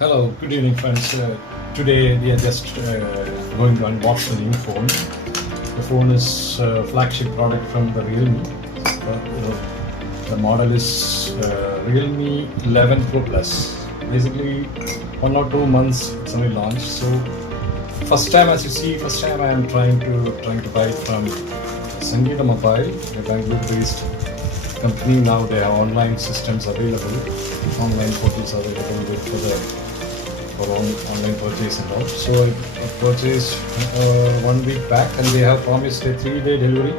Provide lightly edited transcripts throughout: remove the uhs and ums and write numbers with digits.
Hello, good evening friends. Today we are just going to unbox the new phone. The phone is flagship product from the Realme. The model is Realme 11 Pro Plus. Basically 1 or 2 months it's only launched. So first time, as you see, I am trying to buy it from Sangeeta Mobile, a Bangalore-based company. Now they have online systems available, online portals available with for online purchase and all. So I purchased 1 week back, and they have promised a 3-day delivery,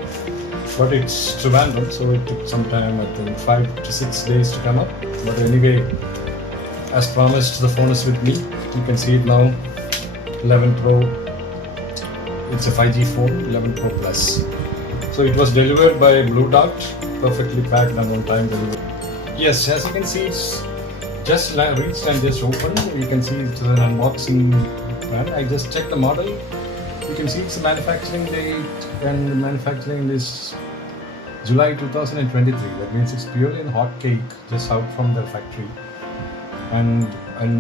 but it's Trivandrum, so it took some time, I think 5 to 6 days to come up. But anyway, as promised, the phone is with me. You can see it now. 11 Pro. It's a 5G phone, 11 Pro Plus. So it was delivered by Blue Dot, perfectly packed and on time delivery. Yes, as you can see, it's just reached and just opened. You can see it's an unboxing plan. I just checked the model. You can see it's a manufacturing date, and the manufacturing is July 2023. That means it's purely in hot cake, just out from the factory. And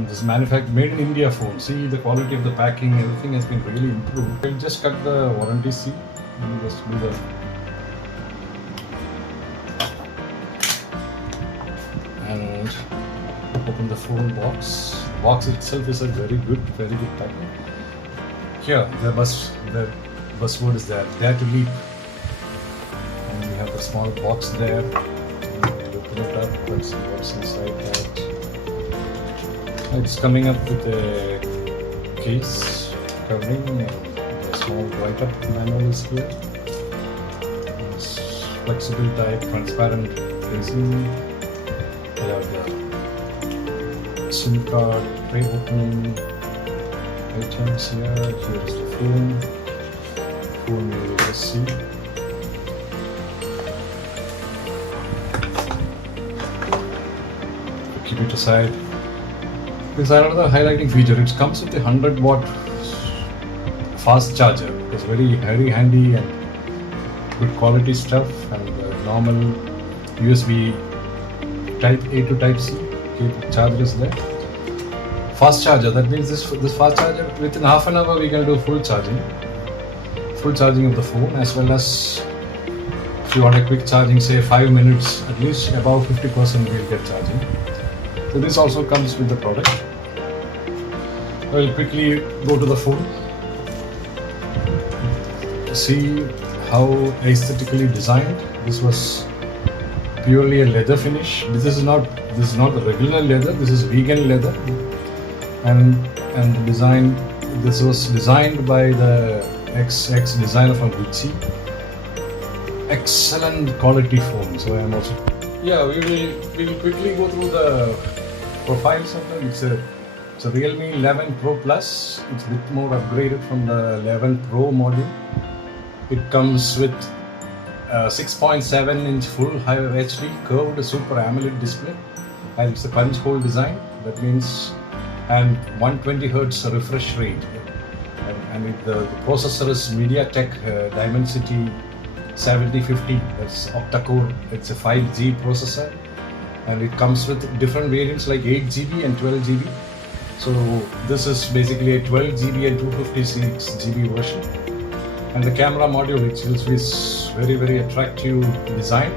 this made in India phone. See the quality of the packing, everything has been really improved. I'll just cut the warranty seal and just do the and open the phone box. The box itself is a very good packing. Here the buzzword is there, dare to leap. And we have a small box there. We'll open it up and see what's inside that. It's coming up with a case covering, and a small write-up manual is here. It's flexible type, transparent casing. We have the SIM card tray opening items here. Here is the phone. Phone you will just see. Keep it aside. There's another highlighting feature. It comes with a 100-watt fast charger. It's very handy and good quality stuff, and normal USB Type A to Type C charger is there. Fast charger. That means this fast charger, within half an hour we can do full charging of the phone, as well as if you want a quick charging, say 5 minutes, at least above 50% we'll get charging. So this also comes with the product. I will quickly go to the phone. See how aesthetically designed. This was purely a leather finish. This is not the regular leather. This is vegan leather, and the design. This was designed by the ex designer from Gucci. Excellent quality phone. So I am also. Yeah, we will quickly go through the profiles of them. It's a Realme 11 Pro Plus. It's a bit more upgraded from the 11 Pro model. It comes with 6.7-inch full high HD curved Super AMOLED display, and it's a punch hole design. That means, and 120 Hz refresh rate, and the processor is MediaTek Dimensity 7050. That's Octa core. It's a 5G processor, and it comes with different variants like 8GB and 12GB. So this is basically a 12GB and 256GB version. And the camera module itself is very attractive design,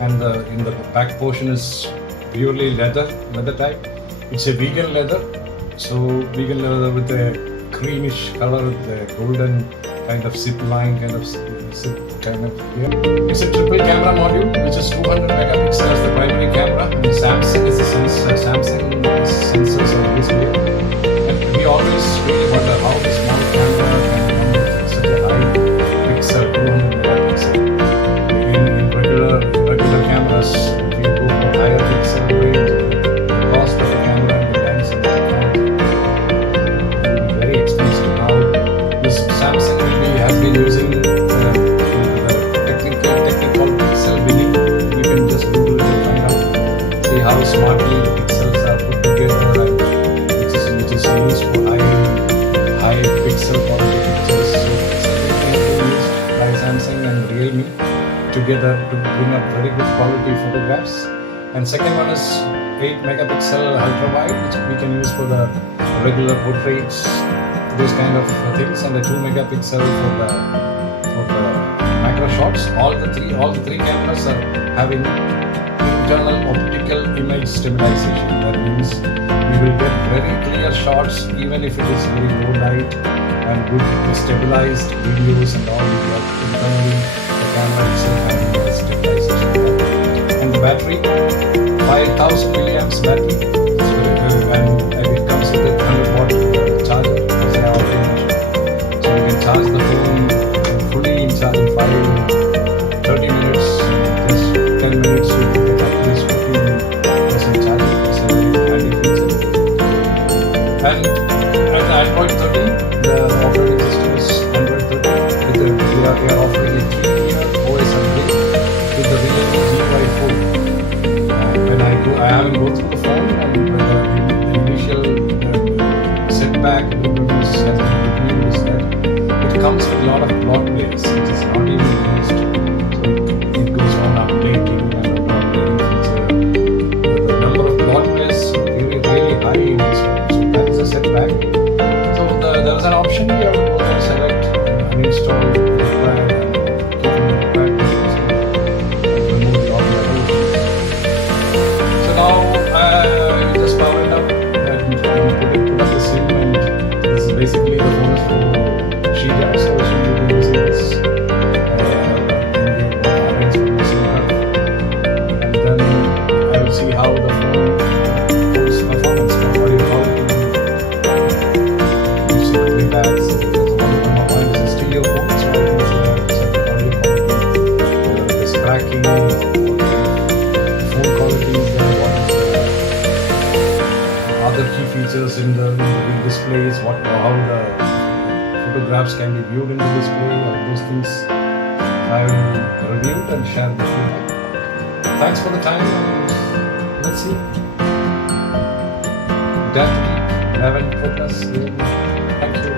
and in the back portion is purely leather type. It's a vegan leather, so vegan leather with a creamish color with a golden kind of zip line here. It's a triple camera module, which is 200 megapixels as the primary camera, and Samsung is the Samsung sensors are this way. And we always really wonder how the small camera can come with such a high pixel, 200 megapixel. In regular cameras, if you go for higher pixel range, the cost of the camera and the lens and the technology will be very expensive. Now, this Samsung has been using technical pixel binning. You can just Google it and find out, see how smartly the pixels are put together, and which is used for high pixel quality pictures. So it's everything has been used by Samsung and Realme together to bring up very good quality photographs. And second one is 8 megapixel ultrawide, which we can use for the regular portraits, those kind of things, and the 2 megapixel for the macro shots. All the three cameras are having internal optical image stabilization. That means we will get very clear shots even if it is very low light, and good stabilized videos and all. Internally the camera itself having a stabilization. And the battery, 5000 milliamps battery, and it comes with a 100 watt charger, as I already mentioned. So you can charge the phone fully in charge in 30 minutes, just 10 minutes you can get at least 15% charge. It's a very handy feature. And at the Android 13, the operating system is Android 13. They are offering a 3-year OS update with the Realme GUI 4. I haven't gone through the phone, and the initial setback has been reviewed is that it comes with a lot of Bloatwares, which is not even used. So it goes on updating and updating feature. The number of Bloatwares is really high in this phone, so that is a setback. So there is an option here to go and select uninstall required and keep the required versions and remove all the other issues. So now you just power it up and put up the SIM, and this is basically the phone is for Sheeja, so she will be using this arrange for the SIM card, and then I will see how the phone's performance, audio quality, you see the playbacks. One is a stereo phone, so I can see the audio quality, there's cracking, phone quality, other key features in the displays, how the photographs can be viewed in the display, all those things I will review and share the feedback. Thanks for the time, and let's see. Dare to keep 11 Pro Plus. Thank you.